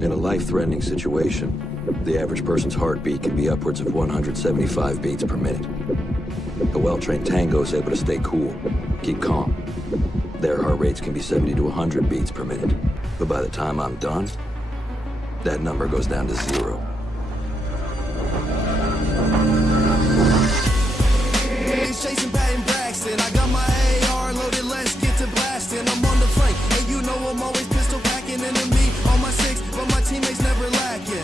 In a life-threatening situation, the average person's heartbeat can be upwards of 175 beats per minute. A well-trained tango is able to stay cool, keep calm. Their heart rates can be 70 to 100 beats per minute. But by the time I'm done, that number goes down to 0. It's Jason, Braxton. I got my AR loaded, let's get to blasting. I'm on the flank, and you know I'm always pistol packing. Enemy on my 6, but my teammates never lacking.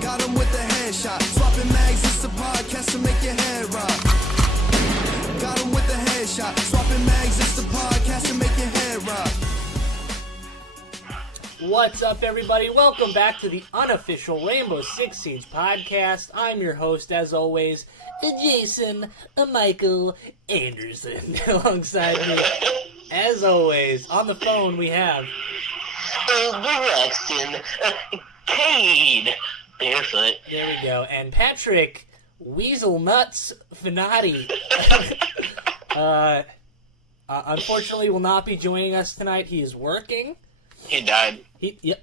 Got him with the headshot, swapping mags, it's a podcast to make your head rock. Got him with the headshot, swapping mags, it's the podcast to make your head rock. What's up, everybody? Welcome back to the unofficial Rainbow Six Siege podcast. I'm your host, as always, Jason Michael Anderson. Alongside me, as always, on the phone we have... Braxton, Cade, Barefoot. There we go. And Patrick Weasel Nuts Finati. Unfortunately, will not be joining us tonight. He is working. He died. He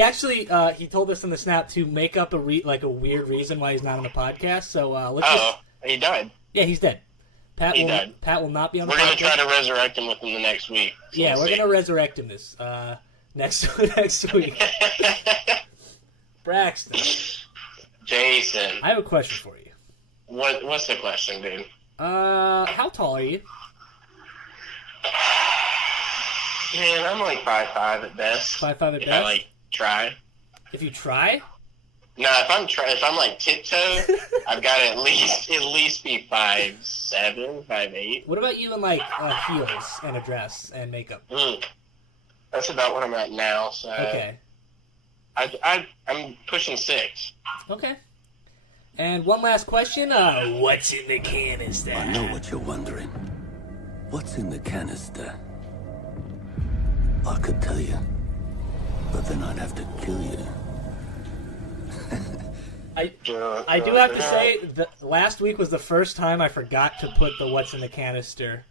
actually he told us in the snap to make up a weird reason why he's not on the podcast. So He died. Yeah, he's dead. Pat will not be on the podcast. We're gonna try to resurrect him within the next week. So yeah, we're gonna resurrect him next week. Braxton. Jason. I have a question for you. What's the question, dude? How tall are you? Man, I'm like 5'5" at best. 5'5" at if best? I try. If you try? No, if I'm like tiptoe, I've got to at least be 5'7", 5'8". What about you in heels and a dress and makeup? That's about what I'm at now. So okay. I'm pushing 6. Okay. And one last question. What's in the canister? I know what you're wondering. What's in the canister? I could tell you, but then I'd have to kill you. I do have to say that last week was the first time I forgot to put the what's in the canister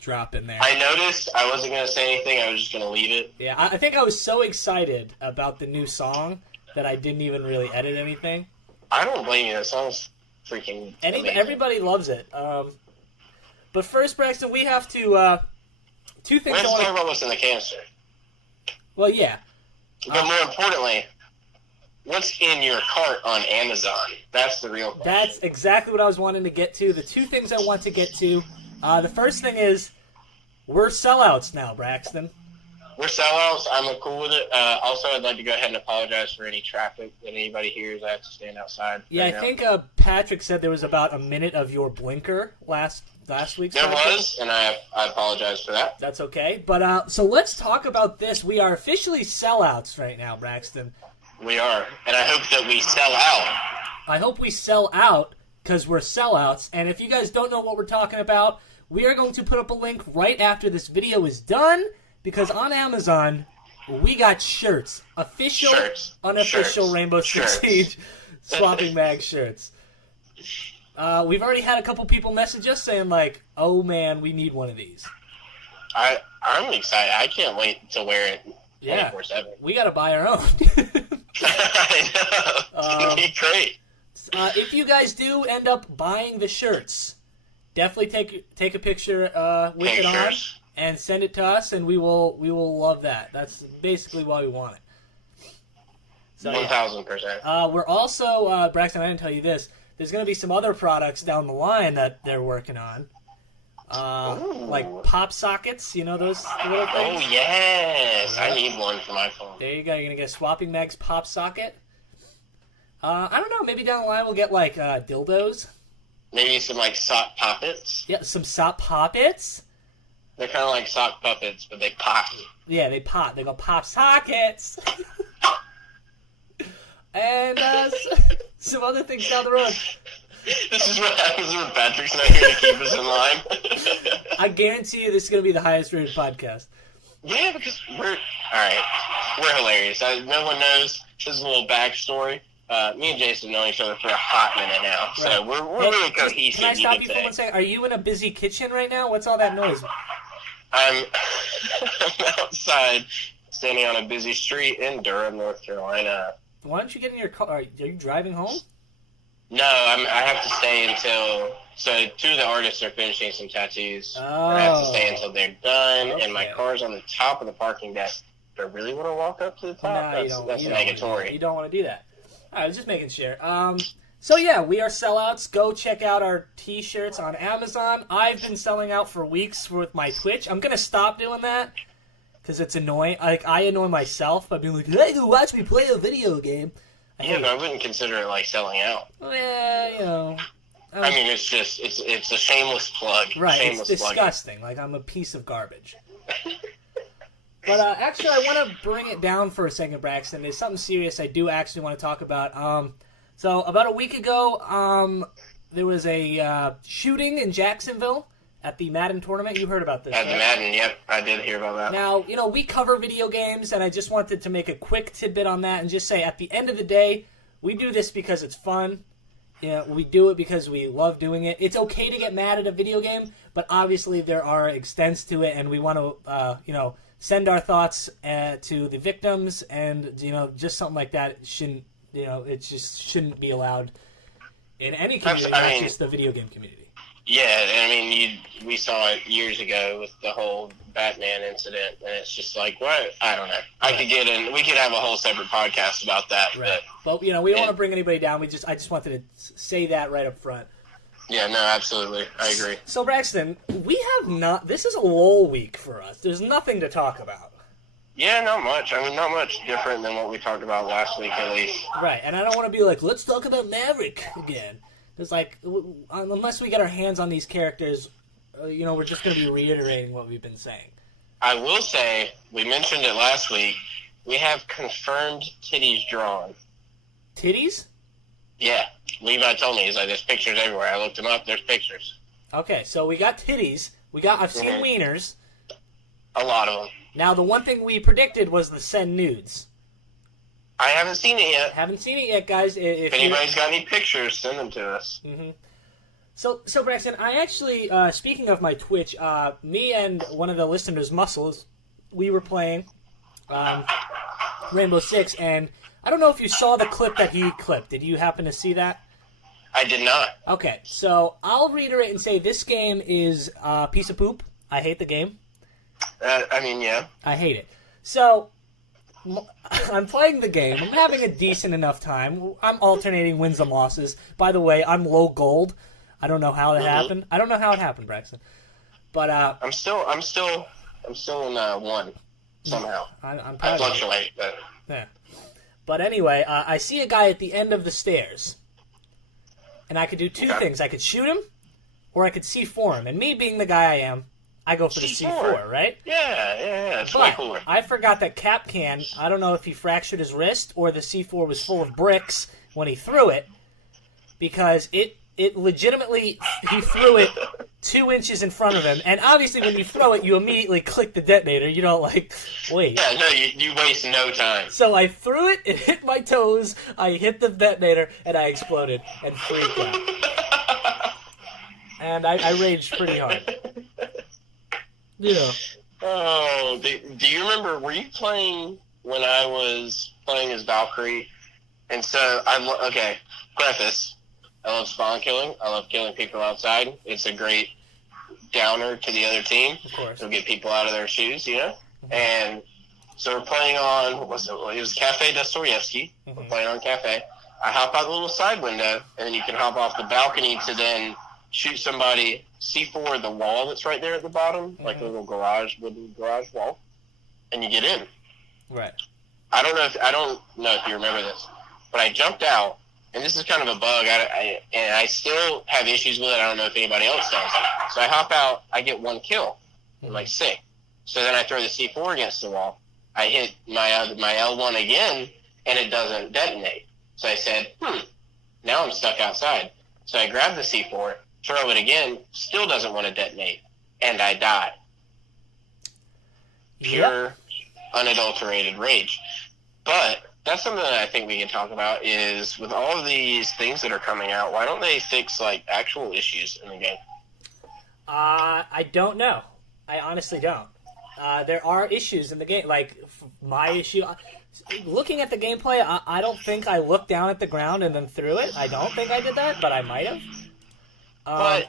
drop in there. I noticed. I wasn't going to say anything. I was just going to leave it. Yeah, I think I was so excited about the new song that I didn't even really edit anything. I don't blame you. That song's freaking amazing. Everybody loves it. But first, Braxton, we have to... two things. Let's talk about what's in the canister. Well, yeah. But more importantly, what's in your cart on Amazon? That's the real question. That's exactly what I was wanting to get to. The two things I want to get to. The first thing is, we're sellouts now, Braxton. We're sellouts. I'm cool with it. Also, I'd like to go ahead and apologize for any traffic that anybody hears. I have to stand outside. Yeah, right I now. think Patrick said there was about a minute of your blinker last week's There podcast. was, and I apologize for that. That's okay. But so let's talk about this. We are officially sellouts right now, Braxton. We are, and I hope that we sell out. I hope we sell out because we're sellouts. And if you guys don't know what we're talking about, we are going to put up a link right after this video is done because on Amazon, we got shirts. Official, unofficial Rainbow Six Siege swapping mag shirts. We've already had a couple people message us saying oh man, we need one of these. I'm excited. I can't wait to wear it 24/7. We got to buy our own. I know. It's going to be great. If you guys do end up buying the shirts, definitely take a picture with it on and send it to us, and we will love that. That's basically why we want it. So, 1,000%. We're also, Braxton, I didn't tell you this, there's going to be some other products down the line that they're working on. Like pop sockets, you know those little things? Oh, yes. I need one for my phone. There you go. You're going to get a Swapping Mags pop socket. I don't know. Maybe down the line we'll get dildos. Maybe some sock poppets. Yeah, some sock poppets. They're kind of like sock puppets, but they pop. Yeah, they pop. They go pop sockets. And some other things down the road. This is what happens when Patrick's not here to keep us in line. I guarantee you this is going to be the highest rated podcast. Yeah, because we're hilarious. No one knows. This is a little backstory. Me and Jason know each other for a hot minute now, so Right. we're really cohesive. Can I stop you for 1 second? Are you in a busy kitchen right now? What's all that noise? I'm outside standing on a busy street in Durham, North Carolina. Why don't you get in your car? Are you driving home? No, I have to stay until... So, two of the artists are finishing some tattoos. Oh. And I have to stay until they're done, Okay. and my car's on the top of the parking deck. Do I really want to walk up to the top? No, That's negatory. You don't want to do that. All right, just making sure. So yeah, we are sellouts. Go check out our T-shirts on Amazon. I've been selling out for weeks with my Twitch. I'm gonna stop doing that because it's annoying. Like I annoy myself by being like, "Hey, go watch me play a video game." Yeah, but I wouldn't consider it like selling out. Yeah, you know. I mean, it's just it's a shameless plug. Right, Shameless it's plugging. disgusting. Like I'm a piece of garbage. But actually, I want to bring it down for a second, Braxton. There's something serious I do actually want to talk about. So about a week ago, there was a shooting in Jacksonville at the Madden tournament. You heard about this, At the right? Madden, yep, I did hear about that. Now, you know, we cover video games, and I just wanted to make a quick tidbit on that and just say, at the end of the day, we do this because it's fun. You know, we do it because we love doing it. It's okay to get mad at a video game, but obviously there are extents to it, and we want to, send our thoughts to the victims, and, you know, just something like that shouldn't, it just shouldn't be allowed in any community, not just the video game community. Yeah, I mean, we saw it years ago with the whole Batman incident, and it's just like, what? I don't know. We could have a whole separate podcast about that. Right. But we don't want to bring anybody down. I just wanted to say that right up front. Yeah, no, absolutely. I agree. So, Braxton, this is a lull week for us. There's nothing to talk about. Yeah, not much. I mean, not much different than what we talked about last week, at least. Right, and I don't want to be like, let's talk about Maverick again. It's like, unless we get our hands on these characters, we're just going to be reiterating what we've been saying. I will say, we mentioned it last week, we have confirmed titties drawn. Titties? Yeah. Levi told me, he's like, there's pictures everywhere. I looked them up, there's pictures. Okay, so we got titties. I've seen wieners. A lot of them. Now, the one thing we predicted was the send nudes. I haven't seen it yet. Haven't seen it yet, guys. If anybody's got any pictures, send them to us. Mm-hmm. So Braxton, I actually, speaking of my Twitch, me and one of the listeners, Muscles, we were playing Rainbow Six, and I don't know if you saw the clip that he clipped. Did you happen to see that? I did not. Okay, so I'll reiterate and say this game is a piece of poop. I hate the game. Yeah. I hate it. So, I'm playing the game. I'm having a decent enough time. I'm alternating wins and losses. By the way, I'm low gold. I don't know how it happened. I don't know how it happened, Braxton. But I'm still in one somehow. I'm proud I of you. fluctuate, but Yeah. But anyway, I see a guy at the end of the stairs. And I could do two things. I could shoot him, or I could C4 him. And me being the guy I am, I go for the C4, right? Yeah, it's way But cooler. I forgot that Capcan, I don't know if he fractured his wrist or the C4 was full of bricks when he threw it, because it legitimately, he threw it 2 inches in front of him. And obviously when you throw it, you immediately click the detonator. You don't, wait. Yeah, no, you waste no time. So I threw it, it hit my toes, I hit the detonator, and I exploded and freaked out. And I raged pretty hard. Yeah. Oh, do you remember, were you playing when I was playing as Valkyrie? And so, preface, I love spawn killing. I love killing people outside. It's a great downer to the other team. Of course. It'll get people out of their shoes, And so we're playing on, what was it? It was Cafe Dostoevsky. We're playing on Cafe. I hop out the little side window, and then you can hop off the balcony to then shoot somebody, C4 the wall that's right there at the bottom, like a little wooden garage wall, and you get in. Right. I don't know if you remember this, but I jumped out, and this is kind of a bug, and I still have issues with it. I don't know if anybody else does. So I hop out, I get 1 kill. I'm sick. So then I throw the C4 against the wall. I hit my L1 again, and it doesn't detonate. So I said, now I'm stuck outside. So I grab the C4, throw it again, still doesn't want to detonate, and I die. Pure, unadulterated rage. But that's something that I think we can talk about is, with all of these things that are coming out, why don't they fix, actual issues in the game? I don't know. I honestly don't. there are issues in the game. Like, my issue... Looking at the gameplay, I don't think I looked down at the ground and then threw it. I don't think I did that, but I might have. But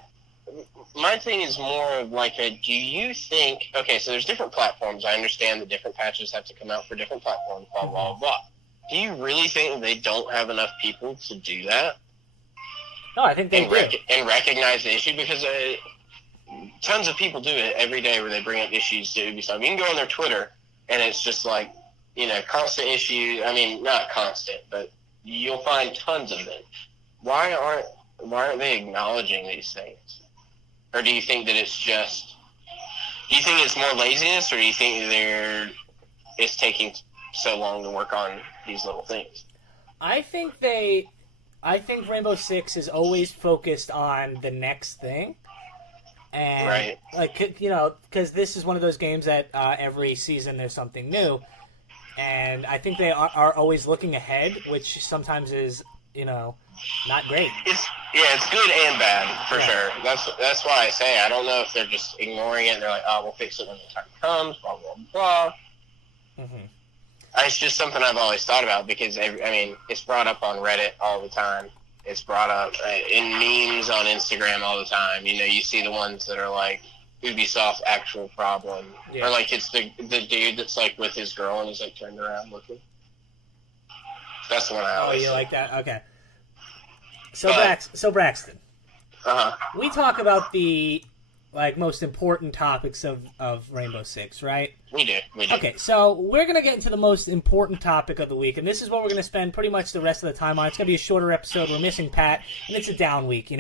my thing is more of like do you think... Okay, so there's different platforms. I understand the different patches have to come out for different platforms, blah, blah, blah. Do you really think they don't have enough people to do that? No, I think they do. And recognize the issue? Because tons of people do it every day where they bring up issues to Ubisoft. You can go on their Twitter, and it's just like, constant issue. I mean, not constant, but you'll find tons of them. Why aren't they acknowledging these things? Or do you think that it's just... Do you think it's more laziness, or do you think it's taking so long to work on these little things? I think Rainbow Six is always focused on the next thing. And, right. Because this is one of those games that every season there's something new. And I think they are always looking ahead, which sometimes is, not great. It's good and bad, for sure. That's why I say I don't know if they're just ignoring it and they're like, oh, we'll fix it when the time comes, blah, blah, blah. Mm-hmm. It's just something I've always thought about because, it's brought up on Reddit all the time. It's brought up in memes on Instagram all the time. You see the ones that are like Ubisoft's actual problem. Yeah. Or like it's the dude that's like with his girl and he's like turned around looking. That's the one I always you say. like that? Okay. So Braxton. Uh-huh. We talk about the most important topics of Rainbow Six, right? We do. Okay, so we're going to get into the most important topic of the week, and this is what we're going to spend pretty much the rest of the time on. It's going to be a shorter episode. We're missing Pat, and it's a down week, It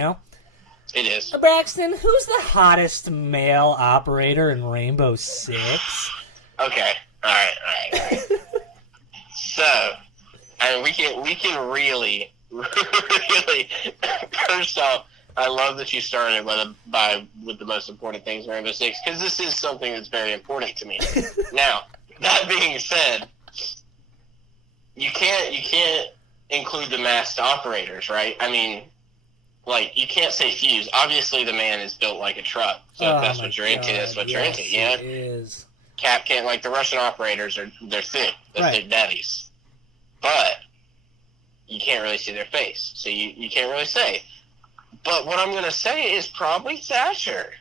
is. Braxton, who's the hottest male operator in Rainbow Six? Okay. All right. So, we can really, first off, I love that you started with the most important things in Rainbow Six, because this is something that's very important to me. Now, that being said, you can't include the masked operators, right? I mean, you can't say fuse. Obviously, the man is built like a truck, so if that's what you're into, that's what you're into. It is. Cap can't, the Russian operators they're thick. They're Right. thick daddies. But you can't really see their face, so you can't really say. But what I'm going to say is probably Thatcher.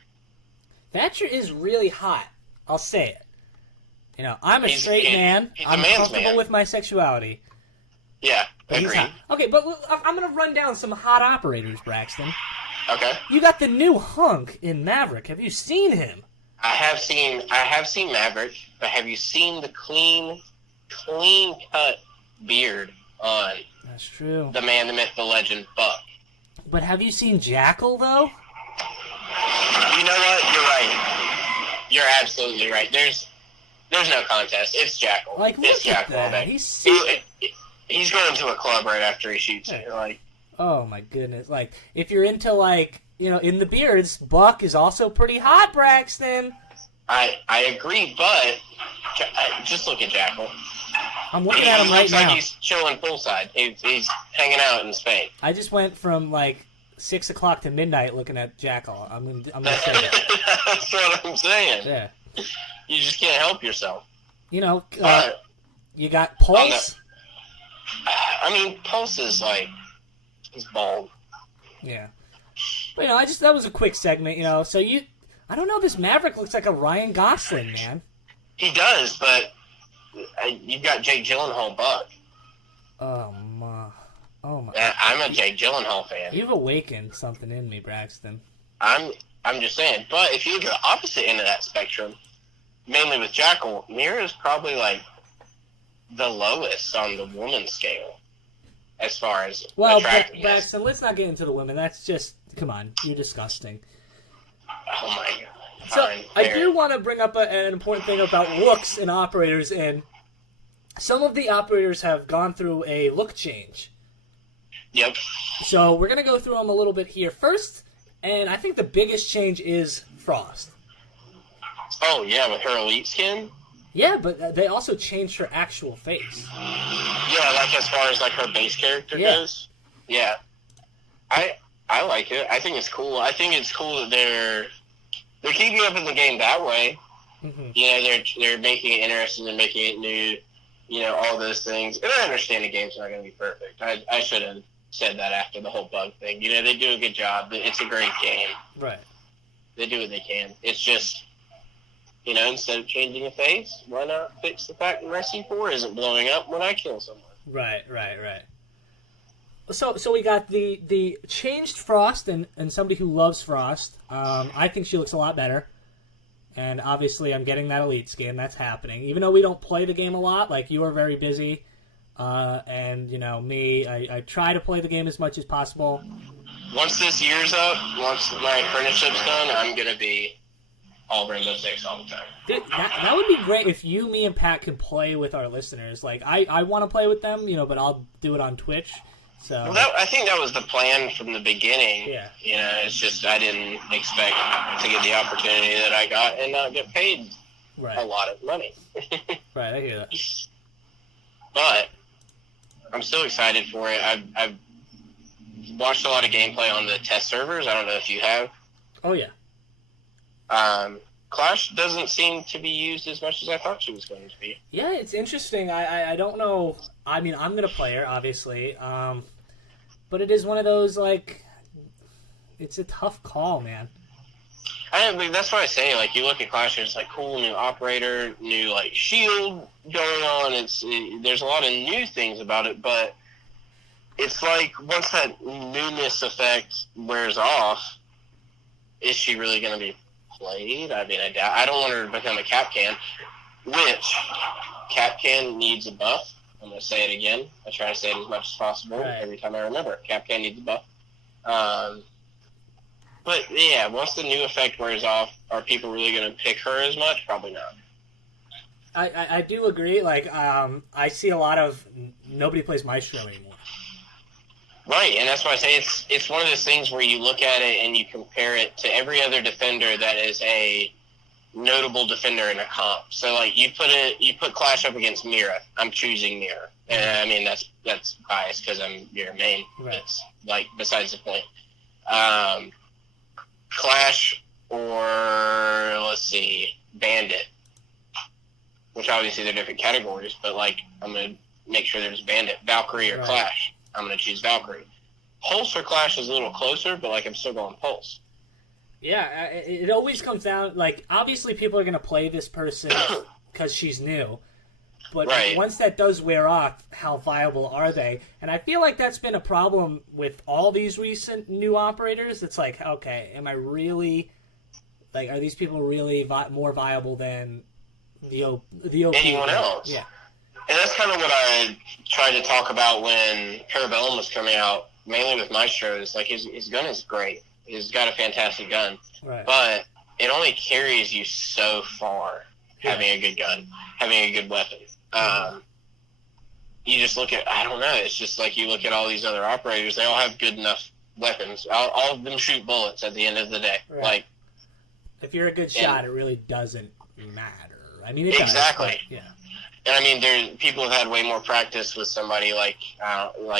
Thatcher is really hot. I'll say it. I'm a straight man. He's a I'm man's comfortable man. with my sexuality. Yeah, But he's agreed. hot. Okay, but I'm going to run down some hot operators, Braxton. Okay. You got the new hunk in Maverick. Have you seen him? I have seen Maverick, but have you seen the clean cut beard on That's true. the man, the myth, the legend, Buck? But have you seen Jackal, though? You know what? You're right. You're absolutely right. There's no contest. It's Jackal. Look It's at Jackal all that. day. He's going to a club right after he shoots it. Oh, my goodness. If you're into, in the beards, Buck is also pretty hot, Braxton. I agree, but just look at Jackal. I'm looking at him right looks now. like he's chilling poolside. He's hanging out in Spain. I just went from 6 o'clock to midnight looking at Jackal. I'm gonna say that. That's what I'm saying. Yeah. You just can't help yourself. You got Pulse. Pulse is he's bald. Yeah. But that was a quick segment. So I don't know. This Maverick looks like a Ryan Gosling, man. He does, but you've got Jake Gyllenhaal Buck. Oh my. I'm a Jake Gyllenhaal fan. You've awakened something in me, Braxton. I'm just saying. But if you look at the opposite end of that spectrum, mainly with Jackal, Mira's probably the lowest on the woman scale as far as attractiveness. Braxton, let's not get into the women. That's just, come on, you're disgusting. Oh my god. So Fine, I fair. do want to bring up an important thing about looks in operators, and some of the operators have gone through a look change. Yep. So we're going to go through them a little bit here first, and I think the biggest change is Frost. Oh yeah, with her elite skin. Yeah, but they also changed her actual face. Yeah, as far as her base character goes. Yeah. I like it. I think it's cool. I think it's cool that they're keeping up in the game that way. Mm-hmm. You know, they're making it interesting, they're making it new, you know, all those things. And I understand the game's not going to be perfect. I should have said that after the whole bug thing. You know, they do a good job. It's a great game. Right. They do what they can. It's just, you know, instead of changing a face, why not fix the fact that my C4 isn't blowing up when I kill someone? Right. So we got the changed Frost and somebody who loves Frost. I think she looks a lot better. And obviously I'm getting that Elite skin. That's happening. Even though we don't play the game a lot, like you are very busy. And, you know, me, I try to play the game as much as possible. Once this year's up, once my apprenticeship's done, I'm going to be all Rainbow Six all the time. Dude, that would be great if you, me, and Pat could play with our listeners. Like, I want to play with them, you know, but I'll do it on Twitch. So Well, I think that was the plan from the beginning. Yeah. You know, it's just I didn't expect to get the opportunity that I got and not get paid right. a lot of money. Right, I hear that. But I'm still excited for it. I've watched a lot of gameplay on the test servers. I don't know if you have. Oh, yeah. Clash doesn't seem to be used as much as I thought she was going to be. Yeah, it's interesting. I don't know. I mean, I'm going to play her, obviously. But it is one of those, like, it's a tough call, man. That's why I say, like, you look at Clash, it's like cool new operator, new like shield going on. There's a lot of new things about it, but it's like once that newness effect wears off, is she really going to be played? I mean, I don't want her to become a Capcan, which Capcan needs a buff. I'm going to say it again. I try to say it as much as possible every time I remember. Capcan needs a buff. But, yeah, once the new effect wears off, are people really going to pick her as much? Probably not. I do agree. Like, I see a lot of nobody plays Maestro anymore. Right, and that's why I say it's one of those things where you look at it and you compare it to every other defender that is a notable defender in a comp. So, like, you put Clash up against Mira. I'm choosing Mira. And, I mean, that's biased because I'm your main. Right. It's, like, besides the point. Clash or, let's see, Bandit. Which obviously they're different categories, but, like, I'm going to make sure there's Bandit. Valkyrie or Clash. I'm going to choose Valkyrie. Pulse or Clash is a little closer, but, like, I'm still going Pulse. Yeah, it always comes down, like, obviously people are going to play this person because she's new. But once that does wear off, how viable are they? And I feel like that's been a problem with all these recent new operators. It's like, okay, am I really, like, are these people really more viable than the OP? Anyone else? Yeah. And that's kind of what I tried to talk about when Parabellum was coming out, mainly with Maestro. Is like his gun is great. He's got a fantastic gun. Right. But it only carries you so far, having a good gun, having a good weapon. You just look at, I don't know, it's just like you look at all these other operators, they all have good enough weapons. All of them shoot bullets at the end of the day. Right. Like, if you're a good shot, it really doesn't matter. I mean, it exactly. Does, yeah. And I mean, people have had way more practice with somebody like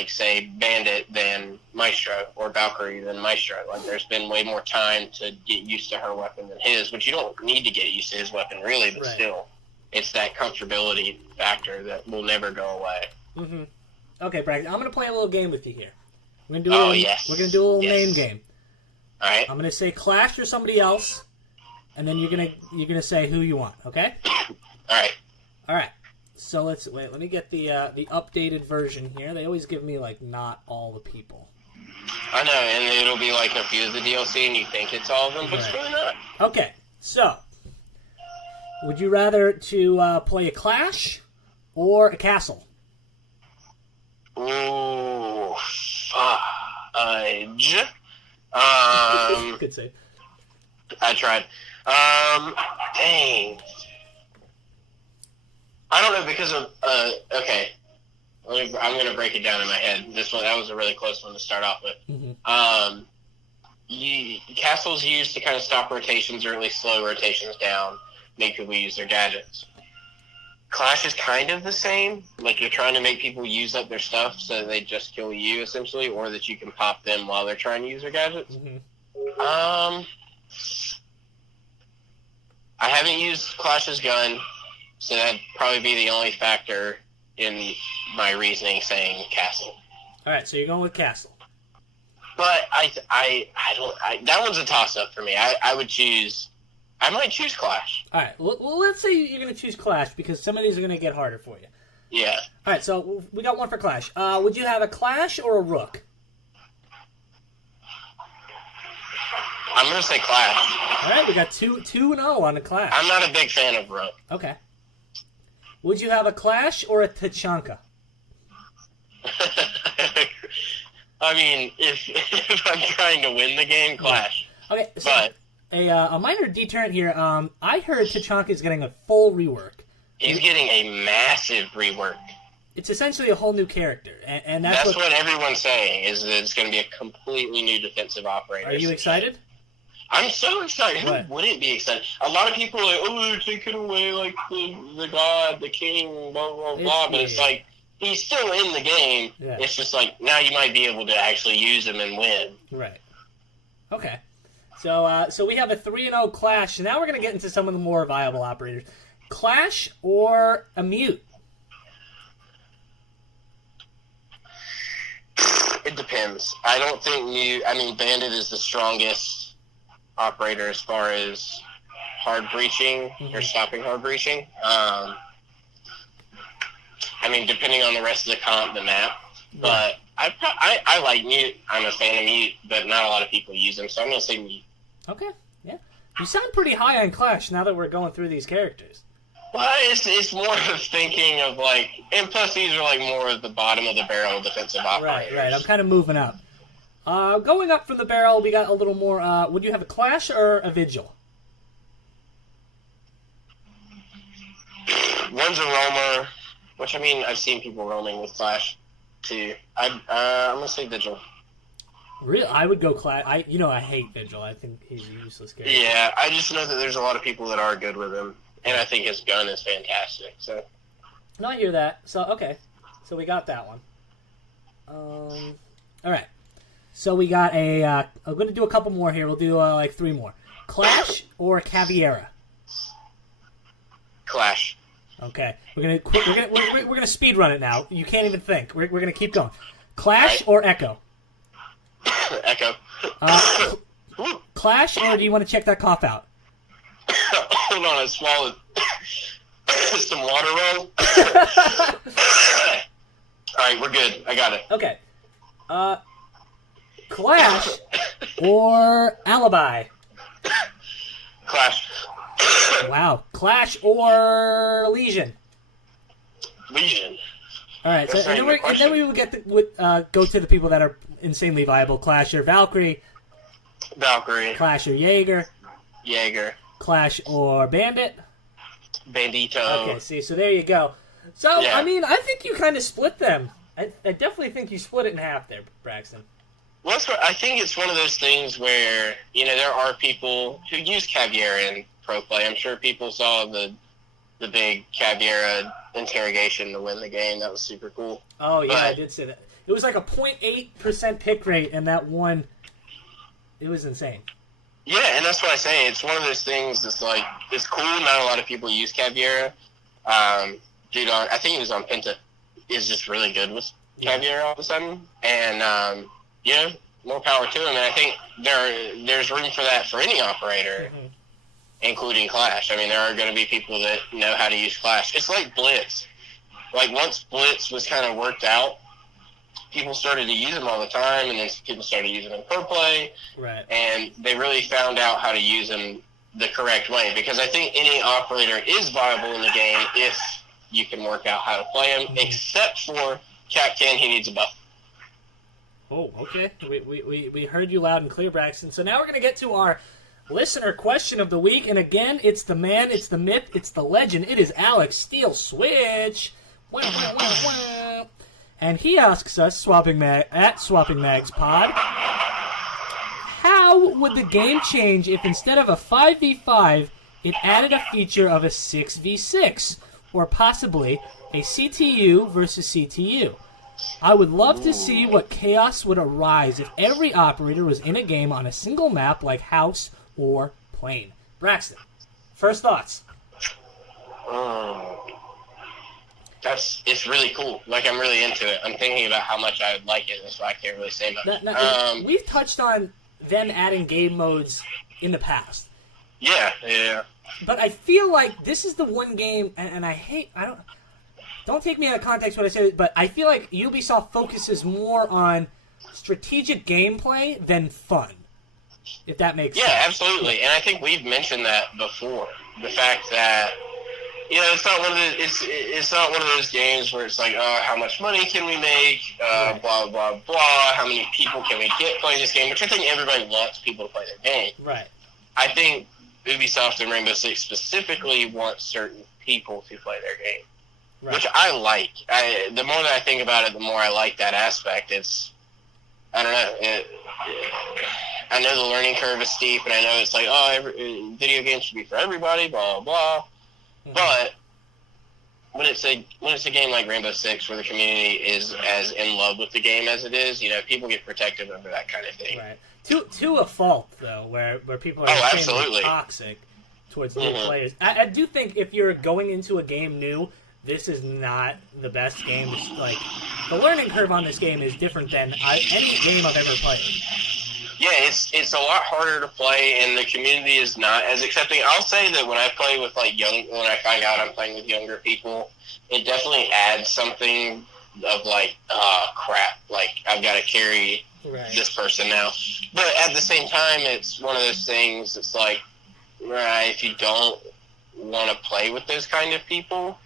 say Bandit than Maestro, or Valkyrie than Maestro. Like, there's been way more time to get used to her weapon than his, which you don't need to get used to his weapon really, but still, it's that comfortability factor that will never go away. Mm-hmm. Okay, Braxton, I'm gonna play a little game with you here. We're gonna do a little name game. All right. I'm gonna say Clash or somebody else, and then you're gonna say who you want. Okay. All right. So let me get the updated version here. They always give me, like, not all the people. I know, and it'll be like a few of the DLC, and you think it's all of them, but it's really not. Okay, so would you rather to play a Clash or a Castle? Ooh, fudge. Good save. I tried. Dang. I don't know, because of, okay. I'm going to break it down in my head. That was a really close one to start off with. Mm-hmm. Castle's used to kind of stop rotations, or at least slow rotations down, make people use their gadgets. Clash is kind of the same. Like, you're trying to make people use up their stuff so that they just kill you, essentially, or that you can pop them while they're trying to use their gadgets. Mm-hmm. I haven't used Clash's gun, so that'd probably be the only factor in my reasoning saying Castle. All right, so you're going with Castle. But that one's a toss-up for me. I might choose Clash. All right, well, let's say you're going to choose Clash because some of these are going to get harder for you. Yeah. All right, so we got one for Clash. Would you have a Clash or a Rook? I'm going to say Clash. All right, we got 2-0 on the Clash. I'm not a big fan of Rook. Okay. Would you have a Clash or a Tachanka? I mean, if I'm trying to win the game, Clash. Okay, so But a minor deterrent here. I heard Tachanka is getting a full rework. he's getting a massive rework. It's essentially a whole new character, and that's what everyone's saying, is that it's going to be a completely new defensive operator. Are you excited? I'm so excited. What? Who wouldn't be excited? A lot of people are like, oh, they're taking away, like, the god, the king, blah, blah, blah. But it's like, he's still in the game. Yeah. It's just like, now you might be able to actually use him and win. Right. Okay. So we have a 3-0 Clash. So now we're going to get into some of the more viable operators. Clash or a Mute? It depends. I don't think Bandit is the strongest operator as far as hard breaching or stopping hard breaching. Depending on the rest of the comp, the map. But I like Mute. I'm a fan of Mute, but not a lot of people use him, so I'm going to say Mute. Okay, yeah. You sound pretty high on Clash now that we're going through these characters. Well, it's more of thinking of, like, and plus these are, like, more of the bottom of the barrel defensive operators. Right. I'm kind of moving up. Going up from the barrel, we got a little more. Would you have a Clash or a Vigil? One's a roamer, which, I've seen people roaming with Clash, too. I'm going to say Vigil. Really? I would go Clash. I hate Vigil. I think he's a useless character. Yeah, I just know that there's a lot of people that are good with him, and I think his gun is fantastic, so. No, I hear that. So, okay. So we got that one. All right. So we got I'm going to do a couple more here. We'll do, 3 more. Clash or Caveira? Clash. Okay. We're gonna speed run it now. You can't even think. We're gonna keep going. Clash or Echo? Echo. Clash, or do you want to check that cough out? Hold on, I swallowed some water roll. Alright, we're good. I got it. Okay. Clash or Alibi? Clash. Wow. Clash or Legion? Legion. All right. So, and then we will go to the people that are insanely viable. Clash or Valkyrie? Valkyrie. Clash or Jaeger? Jaeger. Clash or Bandit? Bandito. Okay, see, so there you go. So, Yeah. I think you kind of split them. I definitely think you split it in half there, Braxton. Well, I think it's one of those things where, there are people who use Caveira in pro play. I'm sure people saw the big Caveira interrogation to win the game. That was super cool. Oh, yeah, I did say that. It was like a 0.8% pick rate, and that one, it was insane. Yeah, and that's what I say. It's one of those things that's like, it's cool. Not a lot of people use Caveira. Dude, I think he was on Penta, is just really good with Caveira all of a sudden. And, more power to him. And I think there's room for that for any operator, including Clash. There are going to be people that know how to use Clash. It's like Blitz. Like, once Blitz was kind of worked out, people started to use them all the time, and then people started using them pro play. Right. And they really found out how to use them the correct way. Because I think any operator is viable in the game if you can work out how to play him, except for Cap 10, he needs a buff. Oh, okay. We heard you loud and clear, Braxton. So now we're going to get to our listener question of the week. And again, it's the man, it's the myth, it's the legend. It is Alex Steel Switch. Wah, wah, wah, wah. And he asks us, at Swapping Mags Pod, how would the game change if instead of a 5v5, it added a feature of a 6v6, or possibly a CTU versus CTU? I would love to see what chaos would arise if every operator was in a game on a single map like House or Plane. Braxton, First thoughts. It's really cool. Like, I'm really into it. I'm thinking about how much I would like it. That's why I can't really say much. We've touched on them adding game modes in the past. Yeah. But I feel like this is the one game, and don't take me out of context when I say it, but I feel like Ubisoft focuses more on strategic gameplay than fun. If that makes sense. Yeah, absolutely. And I think we've mentioned that before. The fact that, it's not one of the, it's not one of those games where it's like, how much money can we make? Blah blah blah. How many people can we get playing this game? Which I think everybody wants people to play their game. Right. I think Ubisoft and Rainbow Six specifically want certain people to play their game, which I like. The more that I think about it, the more I like that aspect. I don't know. I know the learning curve is steep, and I know it's like, video games should be for everybody, blah blah. But when it's a game like Rainbow Six, where the community is as in love with the game as it is, people get protective over that kind of thing. Right. To a fault, though, where people are extremely toxic towards new players. I do think if you're going into a game new, this is not the best game. It's like, the learning curve on this game is different than any game I've ever played. Yeah, it's a lot harder to play, and the community is not as accepting. I'll say that when I play with when I find out I'm playing with younger people, it definitely adds something of like, oh crap, like I've got to carry this person now. But at the same time, it's one of those things. It's like, if you don't want to play with those kind of people,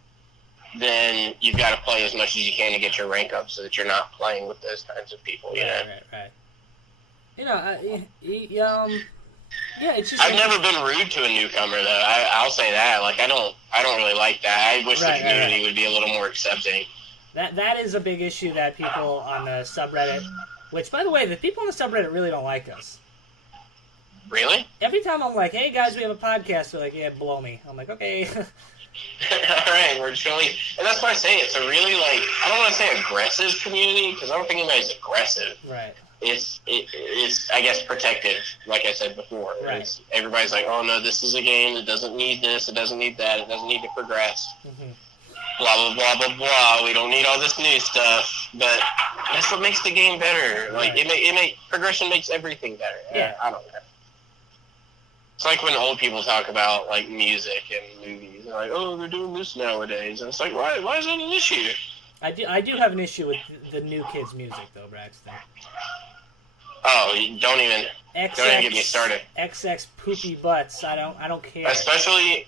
then you've got to play as much as you can to get your rank up, so that you're not playing with those kinds of people. Right. It's just. I've never been rude to a newcomer, though. I'll say that. Like, I don't really like that. I wish the community would be a little more accepting. That is a big issue that people on the subreddit, which, by the way, the people on the subreddit really don't like us. Really? Every time I'm like, hey guys, we have a podcast, they're like, yeah, blow me. I'm like, okay. Alright, we're showing, and that's why I say it's a really, like, I don't want to say aggressive community, because I don't think anybody's aggressive. Right. It's I guess, protective, like I said before. Right. Everybody's like, oh no, this is a game that doesn't need this, it doesn't need that, it doesn't need to progress. Blah, blah, blah, blah, blah, we don't need all this new stuff, but that's what makes the game better. Like, progression makes everything better. Yeah. I don't know. It's like when old people talk about, like, music and movies. They're like, oh, they're doing this nowadays. And it's like, why is that an issue? I do have an issue with the new kids' music, though, Braxton. Oh, don't even get me started. XX poopy butts. I don't care. Especially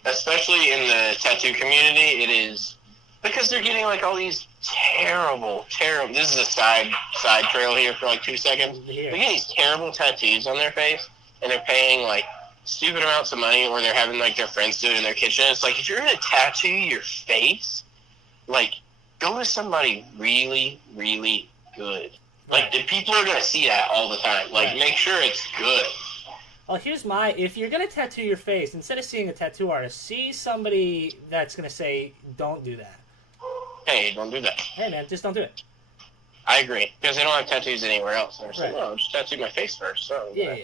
in the tattoo community, it is because they're getting like all these terrible. This is a side trail here for like 2 seconds. They're getting these terrible tattoos on their face, and they're paying like stupid amounts of money, or they're having like their friends do it in their kitchen. It's like, if you're gonna tattoo your face, like, go with somebody really, really good. Like, the people are gonna see that all the time. Like, make sure it's good. Well, if you're gonna tattoo your face, instead of seeing a tattoo artist, see somebody that's gonna say, don't do that. Hey, don't do that. Hey man, just don't do it. I agree, because they don't have tattoos anywhere else. They're like, well, I'll just tattoo my face first. So yeah.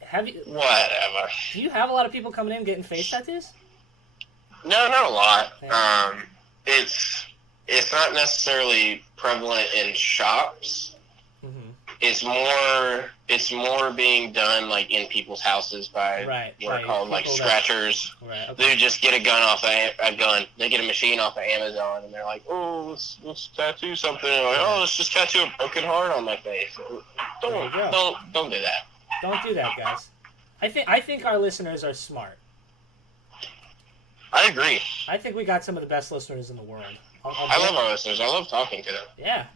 Have you? Whatever. Do you have a lot of people coming in getting face tattoos? No, not a lot. Yeah. It's not necessarily prevalent in shops. It's more being done like in people's houses by what are called like scratchers. They just get a gun. They get a machine off of Amazon, and they're like, oh, let's tattoo something. And like, oh, let's just tattoo a broken heart on my face. Don't do that. Don't do that, guys. I think our listeners are smart. I agree. I think we got some of the best listeners in the world. I love our listeners. I love talking to them. Yeah.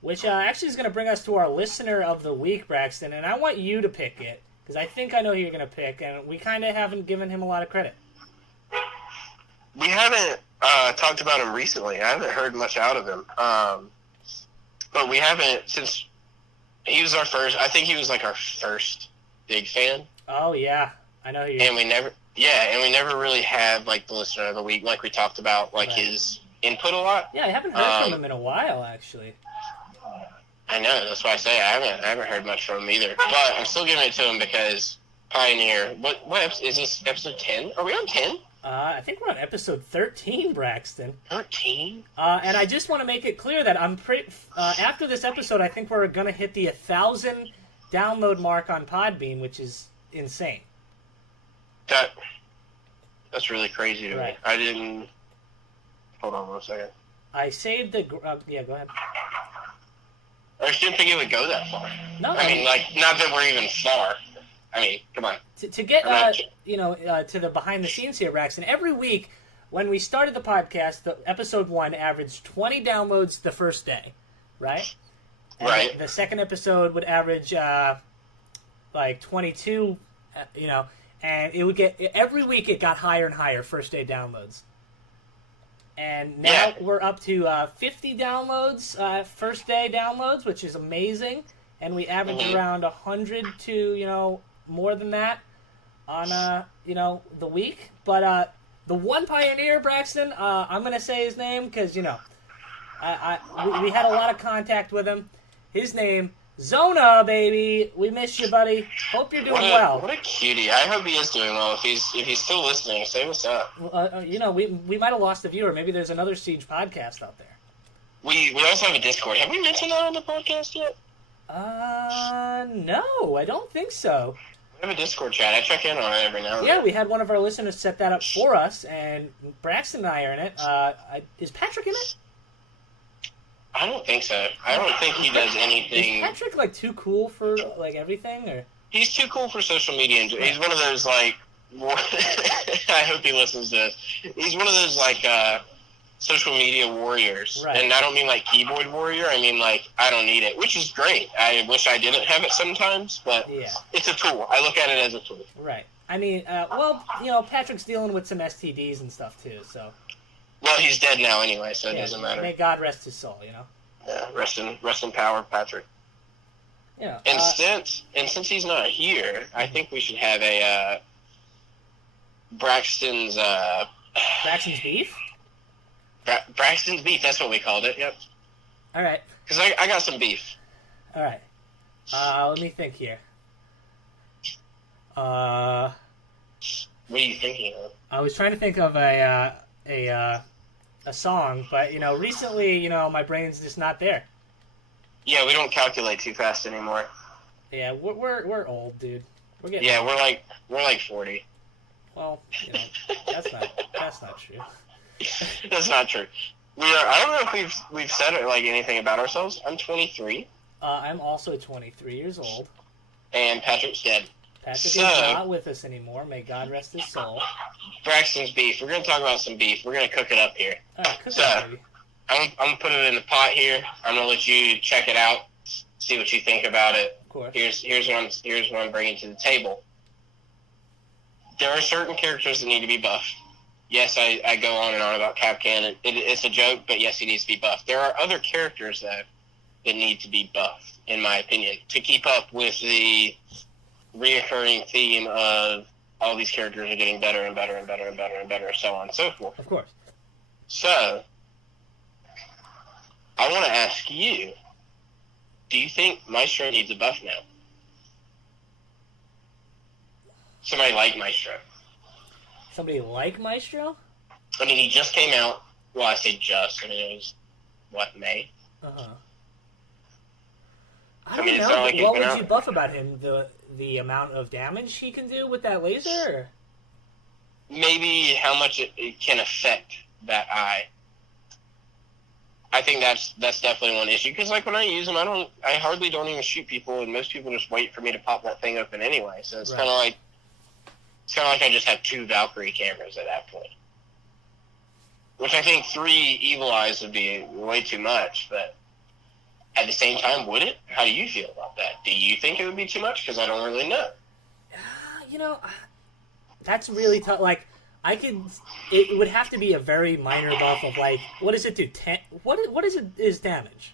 Which actually is going to bring us to our listener of the week, Braxton, and I want you to pick it, because I think I know who you're going to pick, and we kind of haven't given him a lot of credit. We haven't talked about him recently. I haven't heard much out of him. But we haven't, since he was our first, I think he was like our first big fan. Oh, yeah. I know who you're And we never really had like the listener of the week, like we talked about, like his input a lot. Yeah, I haven't heard from him in a while, actually. I know, that's why I say I haven't heard much from him either. But I'm still giving it to him because Pioneer. What episode, is this episode 10? Are we on 10? I think we're on episode 13, Braxton. 13? And I just want to make it clear that I'm after this episode, I think we're going to hit the 1,000 download mark on Podbean, which is insane. That's really crazy to me. I didn't... Hold on 1 second. I saved the... yeah, go ahead. I just didn't think it would go that far. No. I mean, like, not that we're even far. I mean, come on. To get, to the behind the scenes here, Braxton, every week when we started the podcast, the episode 1 averaged 20 downloads the first day, right? And right. The second episode would average, 22, and it would get, every week it got higher and higher, first day downloads. And now we're up to 50 downloads, first day downloads, which is amazing. And we average around 100 to, more than that on, the week. But the one pioneer, Braxton, I'm going to say his name because, we had a lot of contact with him. His name, Zona, baby. We miss you, buddy. Hope you're doing well. What a cutie. I hope he is doing well. If he's still listening, say what's up. We might have lost a viewer. Maybe there's another Siege podcast out there. We also have a Discord. Have we mentioned that on the podcast yet? No, I don't think so. We have a Discord chat. I check in on it every now and then. Yeah, we had one of our listeners set that up for us, and Braxton and I are in it. Is Patrick in it? I don't think so. I don't think he does anything. Is Patrick, too cool for, everything, or? He's too cool for social media. He's one of those, I hope he listens to this. He's one of those, social media warriors. Right. And I don't mean, keyboard warrior. I mean, I don't need it, which is great. I wish I didn't have it sometimes, but it's a tool. I look at it as a tool. Right. I mean, Patrick's dealing with some STDs and stuff, too, so. Well, he's dead now anyway, so it doesn't matter. May God rest his soul, Yeah, rest in power, Patrick. Yeah. And since he's not here, I think we should have a Braxton's beef? Braxton's beef, that's what we called it, yep. All right. Because I got some beef. All right. Let me think here. What are you thinking of? I was trying to think of a song, but recently, my brain's just not there. Yeah, we don't calculate too fast anymore. Yeah, we're old, dude. We're getting old. We're like 40. Well, that's not true. That's not true. I don't know if we've said anything about ourselves. I'm 23. I'm also 23 years old. And Patrick's dead. Patrick is not with us anymore. May God rest his soul. Braxton's beef. We're going to talk about some beef. We're going to cook it up here. All right, cook it up, baby. I'm going to put it in the pot here. I'm going to let you check it out, see what you think about it. Of course. Here's what I'm bringing to the table. There are certain characters that need to be buffed. Yes, I go on and on about Cap Cannon. It's a joke, but yes, he needs to be buffed. There are other characters, though, that need to be buffed, in my opinion, to keep up with the reoccurring theme of all these characters are getting better and better and better and better and better, so on and so forth. Of course. So, I want to ask you, do you think Maestro needs a buff now? Somebody like Maestro. Somebody like Maestro? I mean, he just came out. Well, I say just. I mean, it was, May? Uh-huh. I mean, know. It's not like what would you buff about him? The amount of damage he can do with that laser? Or? Maybe how much it can affect that eye. I think that's definitely one issue. Because when I use him, I hardly don't even shoot people, and most people just wait for me to pop that thing open anyway. So it's kind of like I just have 2 Valkyrie cameras at that point. Which I think 3 Evil Eyes would be way too much, but at the same time, would it? How do you feel about that? Do you think it would be too much? Because I don't really know. That's really tough. It would have to be a very minor buff of what does it do? 10? What is it? Is damage?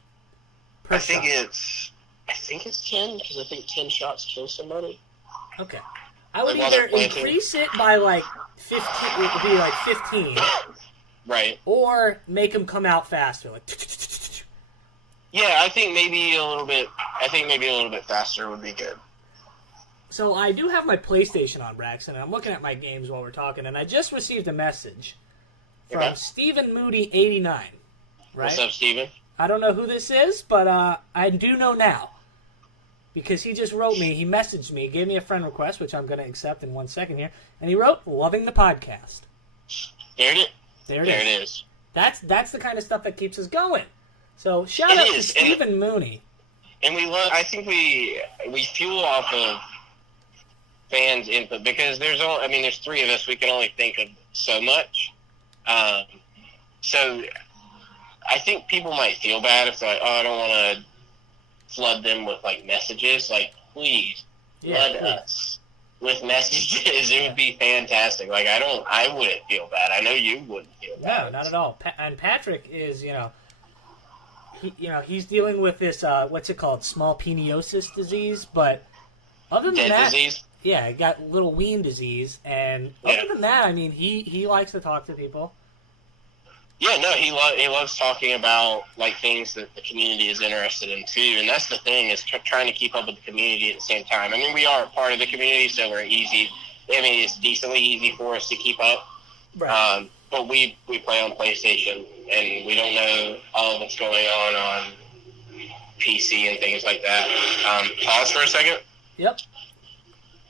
I think it's 10 because I think 10 shots kill somebody. Okay, I would either increase it by 15. It would be 15, right? Or make them come out faster, Yeah, I think maybe a little bit. I think maybe a little bit faster would be good. So I do have my PlayStation on, Braxton, and I'm looking at my games while we're talking, and I just received a message from Stephen Moody 89. Right? What's up, Steven? I don't know who this is, but I do know now. Because he just wrote me, he messaged me, gave me a friend request, which I'm going to accept in 1 second here, and he wrote, loving the podcast. There it There it is. That's the kind of stuff that keeps us going. So shout out to Stephen Mooney. And I think we fuel off of fans' input because there's 3 of us. We can only think of so much. So I think people might feel bad if they're like, oh, I don't want to flood them with like messages. Like, please flood us with messages. It would be fantastic. Like, I wouldn't feel bad. I know you wouldn't feel bad. No, not at all. And Patrick is, he's dealing with this what's it called, small peniosis disease. But other than that, disease. Yeah, he got little ween disease. And other than that, I mean, he likes to talk to people. Yeah, no, he loves talking about like things that the community is interested in too, and that's the thing is trying to keep up with the community at the same time. I mean, we are a part of the community, so we're easy. I mean, it's decently easy for us to keep up. Right. But we play on PlayStation, and we don't know all of what's going on PC and things like that. Pause for a second. Yep.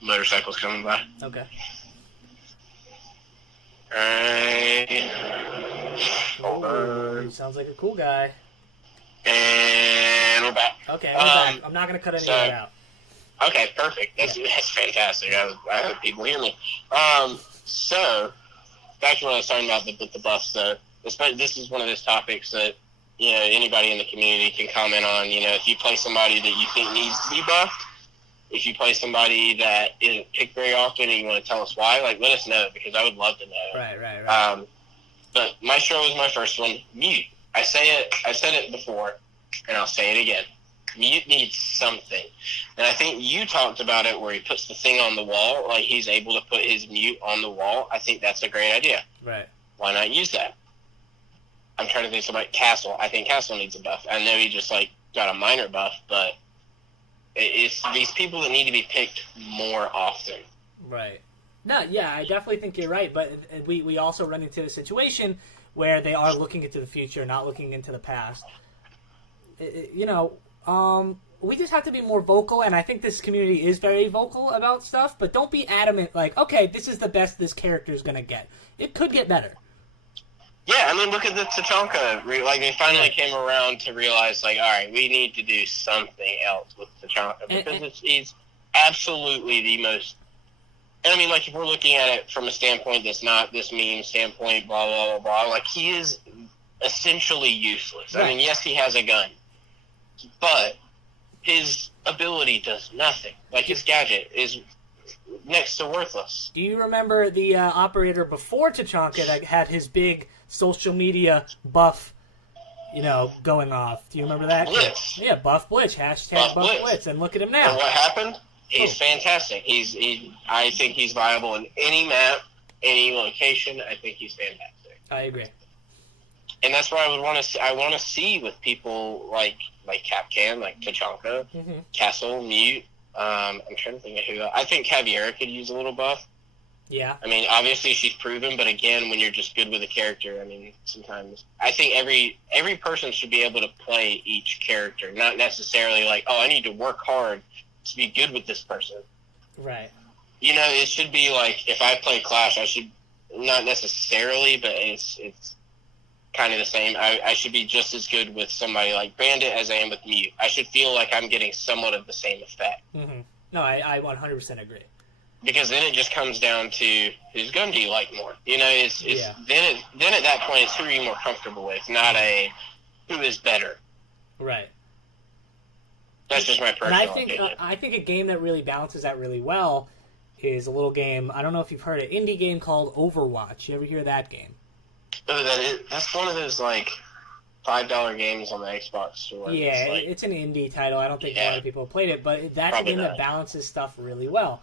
Motorcycle's coming by. Okay. Alright. Hold on. Sounds like a cool guy. And we're back. Okay, we're back. I'm not going to cut any of that out. Okay, perfect. That's fantastic. I hope people hear me. So, back to what I was talking about with the buffs, though. This is one of those topics that, anybody in the community can comment on. If you play somebody that you think needs to be buffed, if you play somebody that isn't picked very often and you want to tell us why, like, let us know, because I would love to know. Right. But Maestro was my first one. Mute. I said it before, and I'll say it again. Mute needs something. And I think you talked about it where he puts the thing on the wall, like he's able to put his mute on the wall. I think that's a great idea. Right. Why not use that? I'm trying to think about Castle. I think Castle needs a buff. I know he just, got a minor buff, but it's these people that need to be picked more often. Right. No, yeah, I definitely think you're right, but we also run into a situation where they are looking into the future, not looking into the past. We just have to be more vocal, and I think this community is very vocal about stuff, but don't be adamant, like, okay, this is the best this character is going to get. It could get better. Yeah, I mean, look at the Tachanka. They finally came around to realize, all right, we need to do something else with Tachanka, because he's absolutely the most... And I mean, if we're looking at it from a standpoint that's not this meme standpoint, blah, blah, blah, blah, he is essentially useless. Right. I mean, yes, he has a gun, but his ability does nothing. His gadget is next to worthless. Do you remember the operator before Tachanka that had his big social media buff, going off? Do you remember that? Blitz. Yeah, Buff Blitz. Hashtag Buff Blitz. And look at him now. And what happened? He's fantastic. I think he's viable in any map, any location. I think he's fantastic. I agree. And that's what I would want to. I want to see with people like Capcan, like Tachanka, Castle, Mute. I'm trying to think of who. I think Caviera could use a little buff. Yeah. I mean, obviously she's proven, but again, when you're just good with a character, I mean, sometimes I think every person should be able to play each character, not necessarily I need to work hard to be good with this person. Right. It should be if I play Clash, I should not necessarily, but it's kind of the same. I should be just as good with somebody like Bandit as I am with Mute. I should feel like I'm getting somewhat of the same effect. Mm-hmm. No, I 100% agree. Because then it just comes down to whose gun do you like more? Then at that point it's who are you more comfortable with, not a who is better. Right. That's just my personal opinion. I think a game that really balances that really well is a little game. I don't know if you've heard an indie game called Overwatch. You ever hear that game? Oh, that's one of those $5 games on the Xbox store. Yeah, it's an indie title. I don't think a lot of people have played it, but that's a game that balances stuff really well.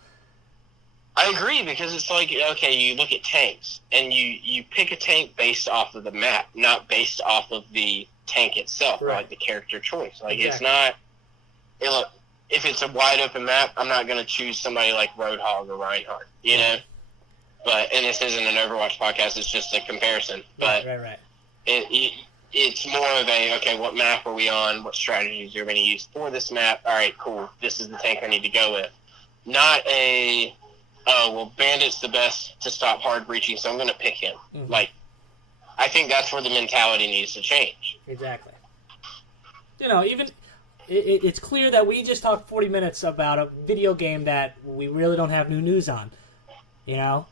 I agree, because it's okay, you look at tanks, and you pick a tank based off of the map, not based off of the tank itself, right. The character choice. Exactly. It's not... if it's a wide open map, I'm not going to choose somebody like Roadhog or Reinhardt, you know? But, and this isn't an Overwatch podcast, it's just a comparison. But Right. It's more of a, okay, what map are we on? What strategies are we going to use for this map? All right, cool. This is the tank I need to go with. Not a, oh, well, Bandit's the best to stop hard breaching, so I'm going to pick him. Mm-hmm. Like, I think that's where the mentality needs to change. Exactly. You know, even it's clear that we just talked 40 minutes about a video game that we really don't have new news on. You know,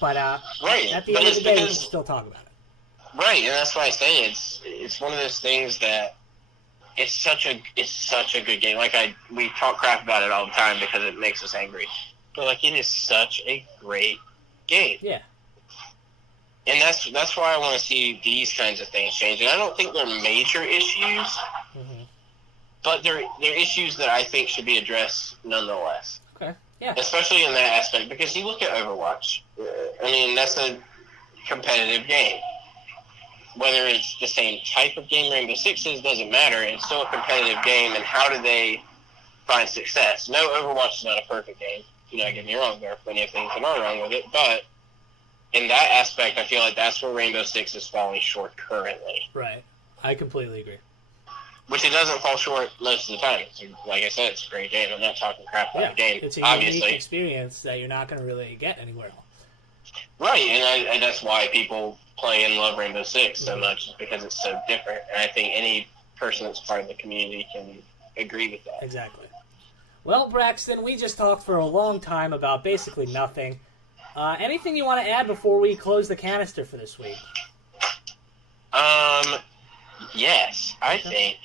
but right. At the end of the day, we can still talk about it. Right, and that's why I say it's one of those things that it's such a good game. Like we talk crap about it all the time because it makes us angry, but like it is such a great game. Yeah. And that's why I want to see these kinds of things change. And I don't think they're major issues, but they're issues that I think should be addressed nonetheless. Okay. Yeah. Especially in that aspect, because you look at Overwatch. I mean, that's a competitive game. Whether it's the same type of game Rainbow Six is, doesn't matter. It's still a competitive game, and how do they find success? No, Overwatch is not a perfect game. Do not get me wrong. There are plenty of things that are wrong with it, but in that aspect, I feel like that's where Rainbow Six is falling short currently. Right. I completely agree. Which it doesn't fall short most of the time. Like I said, it's a great game. I'm not talking crap about the game. It's a obviously. unique experience that you're not going to really get anywhere else. Right, and that's why people play and love Rainbow Six so much, is because it's so different. And I think any person that's part of the community can agree with that. Exactly. Well, Braxton, we just talked for a long time about basically nothing. Anything you want to add before we close the canister for this week? Yes, I think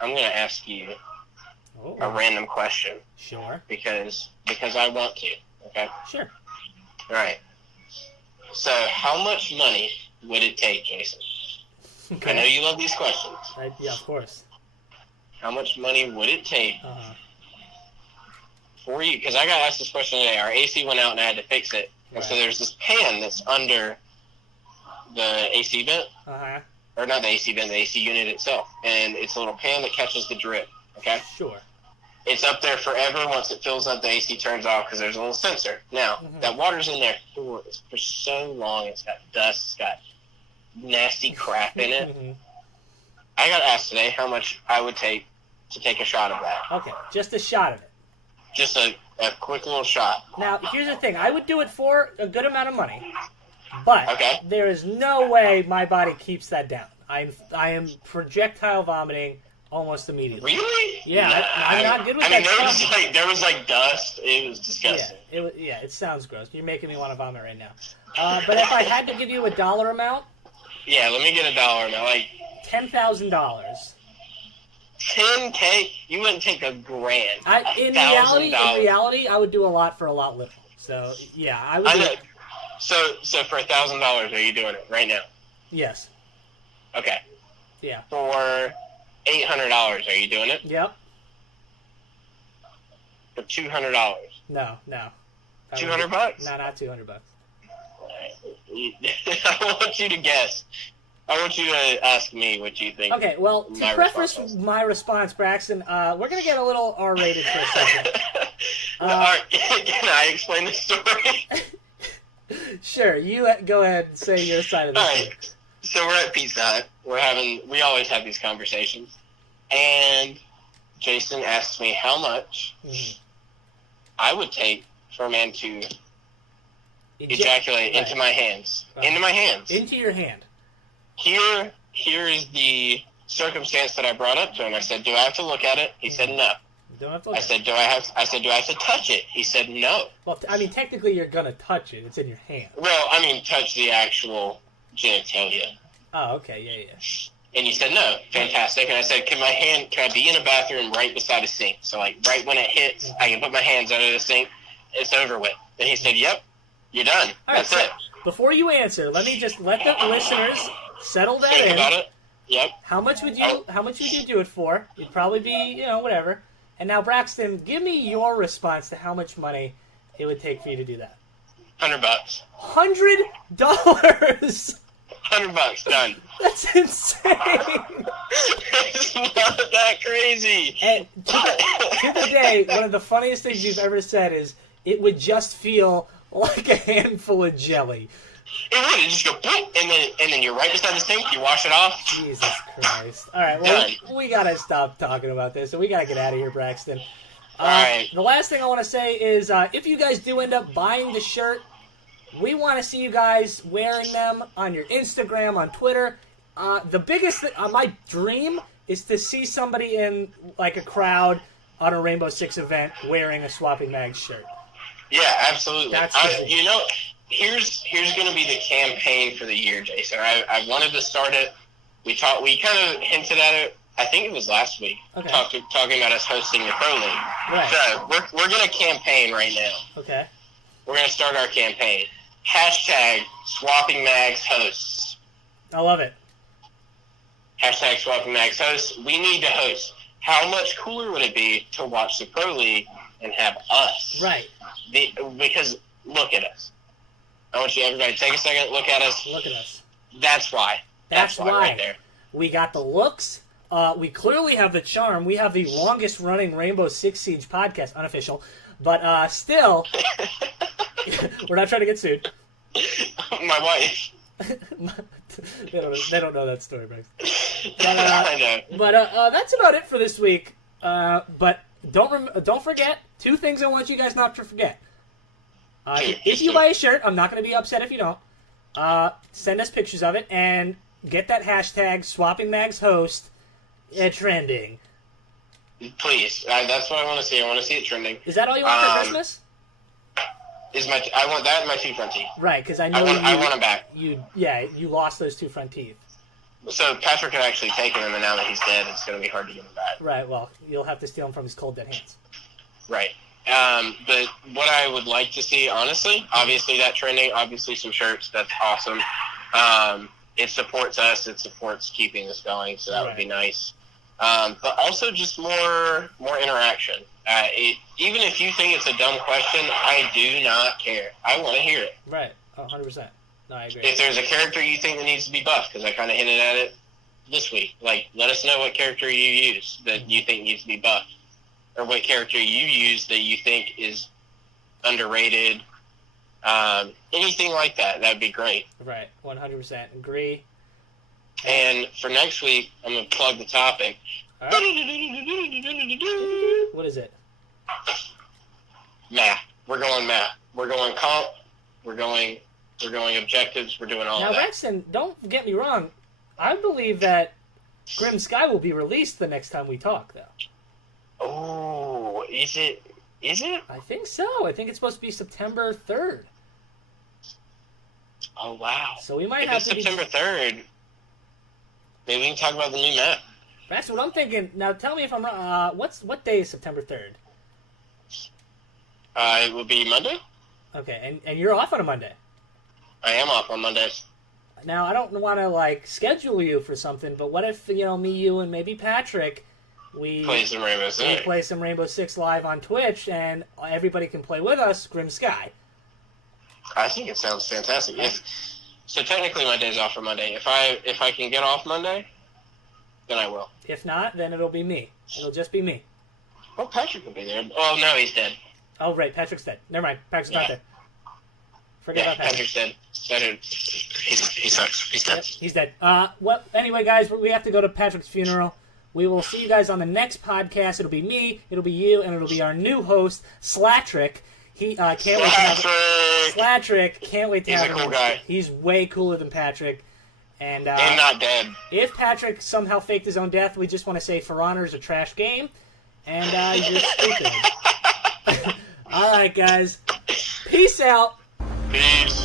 I'm going to ask you a random question. Sure. Because I want to. Okay. Sure. All right. So, how much money would it take, Jason? Okay. I know you love these questions. Yeah, of course. How much money would it take Uh-huh. for you? Because I got asked this question today. Our AC went out and I had to fix it. And so there's this pan that's under the AC vent. Uh-huh. Or not the AC vent, the AC unit itself. And it's a little pan that catches the drip. Okay? Sure. It's up there forever. Once it fills up, the AC turns off because there's a little sensor. Now, that water's in there for so long. It's got dust. It's got nasty crap in it. I got asked today how much I would take to take a shot of that. Okay, just a shot of it. Just a quick little shot. Now, here's the thing. I would do it for a good amount of money, but there is no way my body keeps that down. I am projectile vomiting almost immediately. Really? Yeah, I'm not good with that stuff. There was dust. It was disgusting. Yeah, it sounds gross. You're making me want to vomit right now. But if I had to give you a dollar amount, yeah, let me get a dollar amount. Like $10,000. $10K? You wouldn't take a grand. In reality, I would do a lot for a lot little. So yeah, I would. So for $1,000, are you doing it right now? Yes. Okay. Yeah. For $800, are you doing it? Yep. For $200? No. $200? No, not $200. I want you to guess. I want you to ask me what you think. Okay, well, to preface my response, Braxton, we're going to get a little R-rated for a second. Can I explain the story? Sure, you go ahead and say your side of the story. Right. So we're at Pizza Hut. We always have these conversations. And Jason asked me how much I would take for a man to ejaculate into my hands. Into my hands. Into your hand. Here is the circumstance that I brought up to him. I said, "Do I have to look at it?" He said, "No." You don't have to look I said, "Do I have to touch it?" He said, "No." Well, I mean, technically, you're gonna touch it. It's in your hand. Well, I mean, touch the actual genitalia. Oh, okay, yeah. And you said no. Fantastic. And I said, can I be in a bathroom right beside a sink? So, like, right when it hits, I can put my hands under the sink. It's over with. And he said, yep, you're done. That's it. Before you answer, let me just let the listeners settle that Think in. about it. Yep. How much would you do it for? It'd probably be, whatever. And now, Braxton, give me your response to how much money it would take for you to do that. $100. $100. $100, done. That's insane. It's not that that crazy. And to the day, one of the funniest things you've ever said is, it would just feel like a handful of jelly. It would. It just go, boop, and then you're right beside the sink. You wash it off. Jesus Christ. All right, well, we got to stop talking about this, and we got to get out of here, Braxton. All right. The last thing I want to say is, if you guys do end up buying the shirt, we want to see you guys wearing them on your Instagram, on Twitter. The biggest my dream is to see somebody in like a crowd on a Rainbow Six event wearing a Swapping Mags shirt. Yeah, absolutely. That's here's going to be the campaign for the year, Jason. I wanted to start it. We kind of hinted at it. I think it was last week. Okay. Talking about us hosting the Pro League. Right. So we're going to campaign right now. Okay. We're going to start our campaign. Hashtag Swapping Mags hosts. I love it. Hashtag Swapping Mags hosts. We need to host. How much cooler would it be to watch the Pro League and have us? Right. Because look at us. I want you everybody to take a second, look at us. Look at us. That's why. That's why right there. We got the looks. We clearly have the charm. We have the longest running Rainbow Six Siege podcast, unofficial. But still, we're not trying to get sued. My wife. they don't know that story, Brax. I know. But that's about it for this week. But don't forget, two things I want you guys not to forget. If you buy a shirt, I'm not going to be upset if you don't. Send us pictures of it and get that hashtag Swapping Mags host trending. Please, that's what I want to see. I want to see it trending. Is that all you want for Christmas? I want that and my 2 front teeth. Right, because I know I want them back. You lost those 2 front teeth. So Patrick had actually taken them, and now that he's dead, it's going to be hard to get them back. Right. Well, you'll have to steal them from his cold dead hands. Right. But what I would like to see, honestly, obviously that trending, obviously some shirts, that's awesome. It supports us, it supports keeping this going, so that would be nice. But also just more interaction. Even if you think it's a dumb question, I do not care. I want to hear it. Right. 100%. No, I agree. If there's a character you think that needs to be buffed, because I kind of hinted at it this week, like, let us know what character you use that you think needs to be buffed. Or what character you use that you think is underrated. Anything like that, that'd be great. Right, 100% agree. And for next week, I'm going to plug the topic. All right. What is it? Math. We're going math. We're going comp. We're going objectives. We're doing all now, of that. Now, Braxton, don't get me wrong. I believe that Grim Sky will be released the next time we talk, though. Oh, is it? I think so. I think it's supposed to be September 3rd. Oh, wow. So we might if have it's to September 3rd, maybe we can talk about the new map. That's what I'm thinking. Now, tell me if I'm wrong. What day is September 3rd? It will be Monday. Okay, and you're off on a Monday. I am off on Mondays. Now, I don't want to, schedule you for something, but what if, me, you, and maybe Patrick... We play some Rainbow Six. We play some Rainbow Six live on Twitch, and everybody can play with us, Grim Sky. I think it sounds fantastic. So technically my day's off for Monday. If I can get off Monday, then I will. If not, then it'll be me. It'll just be me. Well, Patrick will be there. Oh, no, he's dead. Oh, right, Patrick's dead. Never mind, Patrick's not there. Forget about Patrick. Patrick's dead. He sucks. He's dead. Yep, he's dead. Well, anyway, guys, we have to go to Patrick's funeral. We will see you guys on the next podcast. It'll be me, it'll be you, and it'll be our new host, Slatrick. He can't wait to have Slatrick. Can't wait to have him. He's a cool guy. He's way cooler than Patrick. And not dead. If Patrick somehow faked his own death, we just want to say For Honor is a trash game, and you're stupid. All right, guys. Peace out. Peace.